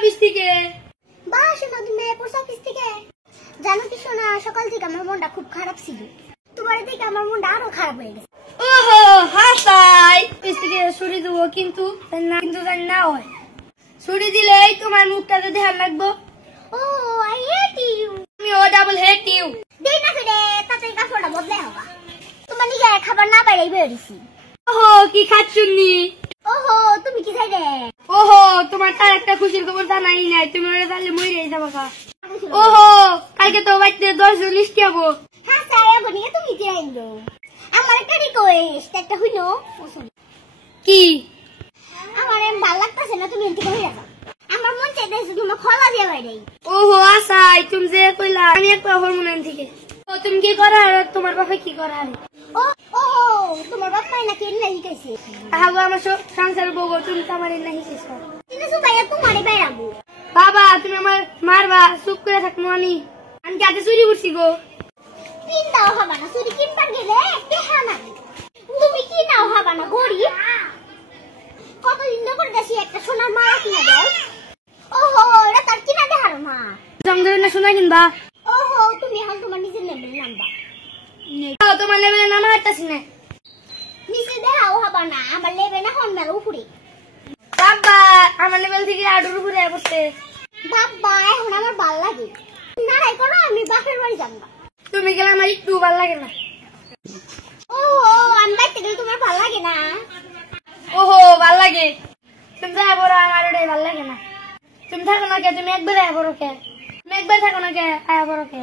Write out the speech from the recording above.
Office থেকে। বাহ শোনা, তুমি পড়ছো অফিস থেকে? জানো কি শোনা, সকাল থেকে আমার মনটা খুব খারাপ ছিল। তোমার দিকে আমার মনটা আরো খারাপ হয়ে গেছে। ওহো হাসাই, অফিস থেকে ছুটি দেবো কিন্তু জানি না হয়। ছুটি দিলেই তোমার মুখটাতে ধ্যান রাখবো। ও আই হেট ইউ। আমি ও ডাবল হেট ইউ। দেই না ফিরে তাড়াতাড়ি কাপড়টা বদলে হবা। তোমার নিগে খাবার না পাইলেই বেরিয়েছি। ওহো কি খাচ্ছুনি? ওহো তুমি কি চাইলে? ওহো তোমার তার একটা খুশির খবর জানাই নাই, তুমি ওরা তাহলে মরে যাবো। ওহো কালকে তো বাড়িতে 10 জন মিষ্টি হবো। হ্যাঁ স্যার বলি তুমি কি আইলো? আমার একটা রিকোয়েস্ট একটা হইলো। কি? আমার ভালো লাগতেছে না, তুমি এনতে কইরা যাও। আমার মন চাইতেছে তুমি খোলা দিয়া বাইরে। ওহো আসাই, তুমি যে কইলা আমি একটা হরমোন থেকে। ও তুমি কি করা আর তোমার বাবা কি করা? ও ও তোমার বাপ মাই নাকি এনে শিখাইছে? আহাগো আমার সংসার বউগো, তুমি তো আমার এনে শিখাইছো। তুমি সুবাইয়া তোমারই বাইরাবো। বাবা তুমি আমার মারবা, চুপ করে থাকবো। আমি কাজে চুরি করছি গো। কিন দাও হবা না, চুরি কিনবার গেলে টেহা না। তুমি কি নাও হবা না গরিব? কতদিন ধরে দেশি একটা সোনার মালা কিনা দাও। ওহো এটা তার কিনা দেখার মা। জমজরে না শোনা কিনবা। ওহো তুমি এখন তোমার নিজের লেভেল নামবা। তোমার লেভেলে নামা হাঁটতাছি না। নিচে দেখাও হবা না, আমার লেভেল এখন মেলা উপরে। বাবা আমার লেভেল থেকে আডুর উপরে বসে। বাবা এখন আমার ভাল লাগে না, রাই করো আমি বাপের বাড়ি যাবো। তুমি গেলে আমার একটু ভালো লাগে না। ওহো আমি বাইতে গেলে তোমার ভাল লাগে না? ওহো ভাল লাগে। তুমি যাই বড়, আমার ওটাই ভাল লাগে না। তুমি থাকো না কে? তুমি একবার আয়া বড় কে? তুমি একবার থাকো না কে? আয়া বড় কে?